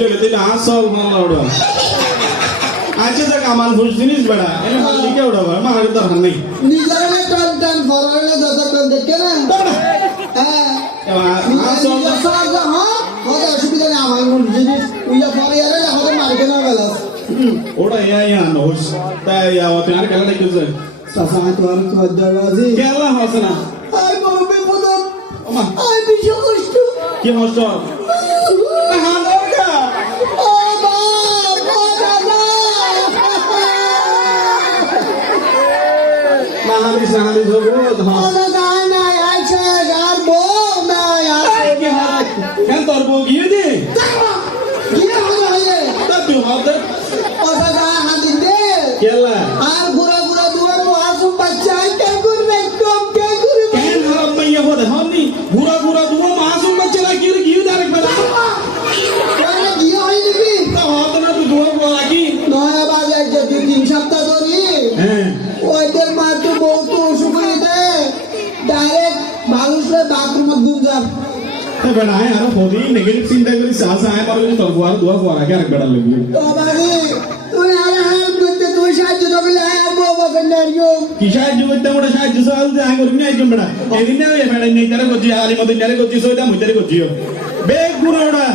লইলে দিলে আসল মাল ওড়া আচ্ছা দেখ আমার ভুল জিনিস বেড়া এনে মালিকে ওড়া ভাই আমার দরকার নেই নিজের টান টান ফরওয়ার্ডে যতক্ষণ দেখে না হ্যাঁ আসল হ্যাঁ অসুবিধা নেই আমার ভুল জিনিস উইয়া পরে আরে আমাদের মালিকে না গেল ওড়া ইয়া নোস তাই তুই আর খেলা দেখছিস চাচা তো আর খদ্দারবাজি খেলা হচ্ছে না আর বড় বিপদ ওমা আর বেশি কষ্ট কি হচ্ছ হ্যাঁ দরকার ও বাবা ও দাদা মাহাদিস হবো ও দাদা নাই আছে আর বউ নাই আর কি হয় কেন তোর বউ গিয়ে দে গিয়ে হয়ে তা তুই হতে ও দাদা হাতি দে খেলা আর ঘুরা ঘুরা দুয়ার মাসুম বাচ্চা কে করবে কম কে করবে কেন খারাপ মাইয়া হতে হননি ঘুরা ঘুরা দুটো মাসুম বাচ্চা লাগি গিয়ে ডাইরেক্ট বেলা ওরে গিয়ে হয় নাকি তা হতে না তুই দুয়ার বলা লাগি নয়া বাজে যে 2-3 সপ্তাহ ধরে হ্যাঁ ওইদের মা তো বহুত অসুখ হইতে ডাইরেক্ট মানুষের বাথরুমে গুঞ্জার বেড়া আয় আরো হদি নেগেটিভ চিন্তা করি সাহস আয় পারবে তোর বুয়ার দুয়ার বলা লাগে আরেক বেড়া লাগবে তো বাড়ি তুই আর হেল্প করতে তুই সাহায্য করলে আর বউ বকেন নারিও কি সাহায্য করতে আমরা সাহায্য সহাল যে আয় করবি না একজন বেড়া এদিন না ওই বেড়া নেই তারে করছি আলি মদিন তারে করছি সইটা মুইতারে করছিও বেগ গুড়া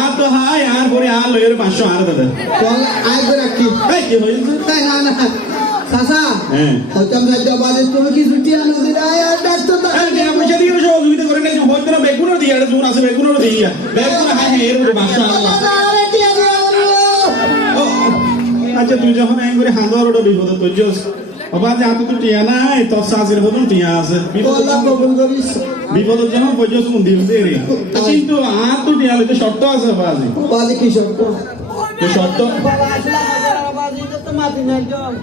আর তো হাই আর পরে আর লয়ের 500 আর দাদা বল আই করে কি এই কি হইছে তাই না না সাসা হ্যাঁ হয়তো আমরা বাজে তুমি কি ছুটি আনো দিন আর ডাক্তার তো আরে টাকা পয়সা দিয়ে সব অসুবিধা করে নাই হয়তো না বেগুনের দিয়ে আর জোন আছে বেগুনের দিয়ে বেগুন হাই হাই এর উপরে 500 আল্লাহ আরে টিয়া দিও আচ্ছা তুই যখন আই করে হাঁদার ওটা বিপদ তো জোস বাবা যে হাতে তো টিয়া নাই তোর সাজের বদন টিয়া আছে বলা কবুল করিস বিপদ যখন পর্যন্ত মন্দির দিয়ে রে কিন্তু আর তো টিয়া লইতে শর্ত আছে বাবা বাজে কি শর্ত তো শর্ত বাবা আসলা বাজে তো মাটি নাই জল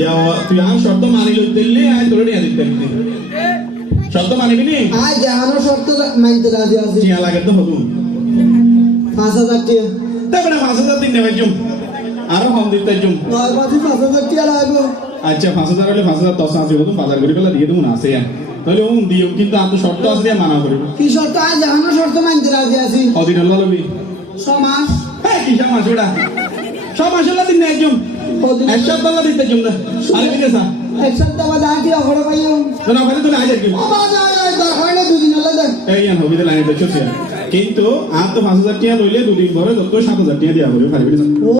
ইয়া তুই আর শর্ত মানি লইতে দিলে আই তোর টিয়া দিতে শর্ত মানিবি নি আজ জাহানো শর্ত মানতে রাজি আছি টিয়া লাগে তো হদুন 5000 টাকা তারপরে 5000 দিন নেবে জুম আরো কম দিতে জুম নয় মাসে 5000 টাকা লাগবে আচ্ছা 5000 হলে 5000 10 আছে হদুন বাজার করে পেলা দিয়ে দেবো না আছে তাহলে ওম দিও কিন্তু আর তো শর্ত আছে মানা করিব কি শর্ত আজ জাহানো শর্ত মানতে রাজি আছি অদিন হল লবি 6 মাস হ্যাঁ কি সব মাস ওটা সব মাস হলে দিন একজন এক সপ্তাহ দিতে জুম না আরে কি দেসা এক সপ্তাহ বাদ আটি অখড় পাইও না ওখানে তো আজ একদিন বাবা যায় দরকার নেই দুদিন হলে দেখ এই হবিতে লাইনে দেখছো কিন্তু আর তো 5000 টাকা লইলে দুদিন পরে যত 7000 টাকা দিয়া হবে পারবি না